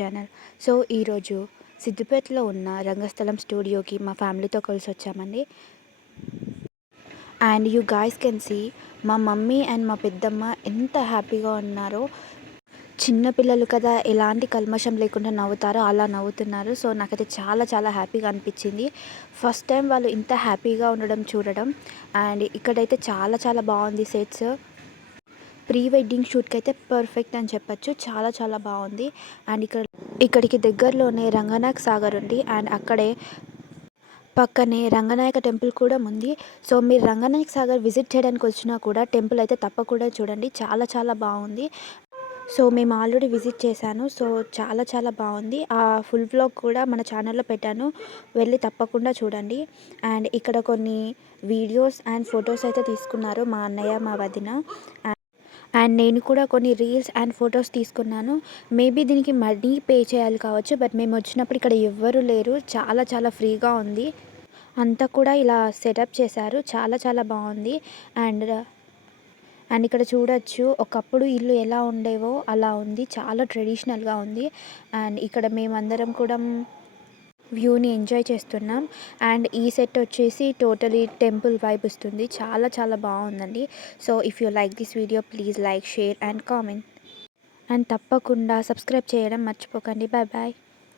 Channel. So, ఈరోజు సిద్దిపేటలో ఉన్న రంగస్థలం స్టూడియోకి మా ఫ్యామిలీతో కలిసి వచ్చామండి. And you guys can see మా మమ్మీ అండ్ మా పెద్దమ్మ ఎంత హ్యాపీగా ఉన్నారో. చిన్న పిల్లలు కదా, ఎలాంటి కల్మషం లేకుండా నవ్వుతారో అలా నవ్వుతున్నారు. సో, నాకైతే చాలా చాలా హ్యాపీగా అనిపించింది. ఫస్ట్ టైం వాళ్ళు ఇంత హ్యాపీగా ఉండడం చూడడం. అండ్ ఇక్కడైతే చాలా చాలా బాగుంది సెట్స్. ప్రీ వెడ్డింగ్ షూట్కి అయితే పర్ఫెక్ట్ అని చెప్పచ్చు. చాలా చాలా బాగుంది. అండ్ ఇక్కడికి దగ్గరలోనే రంగనాయక సాగర్ ఉంది. అండ్ అక్కడే పక్కనే రంగనాయక టెంపుల్ కూడా ఉంది. సో, మీరు రంగనాయక సాగర్ విజిట్ చేయడానికి వచ్చినా కూడా టెంపుల్ అయితే తప్పకుండా చూడండి. చాలా చాలా బాగుంది. సో, మేము ఆల్రెడీ విజిట్ చేశాను. సో, చాలా చాలా బాగుంది. ఆ ఫుల్ వ్లాగ్ కూడా మన ఛానల్లో పెట్టాను, వెళ్ళి తప్పకుండా చూడండి. అండ్ ఇక్కడ కొన్ని వీడియోస్ అండ్ ఫొటోస్ అయితే తీసుకున్నారు మా అన్నయ్య, మా వదిన. అండ్ నేను కూడా కొన్ని రీల్స్ అండ్ ఫొటోస్ తీసుకున్నాను. మేబీ దీనికి మనీ పే చేయాలి కావచ్చు. బట్ మేము వచ్చినప్పుడు ఇక్కడ ఎవ్వరూ లేరు. చాలా చాలా ఫ్రీగా ఉంది. అంతా కూడా ఇలా సెటప్ చేశారు. చాలా చాలా బాగుంది. అండ్ అండ్ ఇక్కడ చూడొచ్చు ఒకప్పుడు ఇల్లు ఎలా ఉండేవో అలా ఉంది. చాలా ట్రెడిషనల్గా ఉంది. అండ్ ఇక్కడ మేమందరం కూడా వ్యూని ఎంజాయ్ చేస్తున్నాం. అండ్ ఈ సెట్ వచ్చేసి టోటలీ టెంపుల్ వైబ్ వస్తుంది. చాలా చాలా బాగుందండి. So, if you like this video please like, share and comment. And తప్పకుండా సబ్స్క్రైబ్ చేయడం మర్చిపోకండి. Bye bye.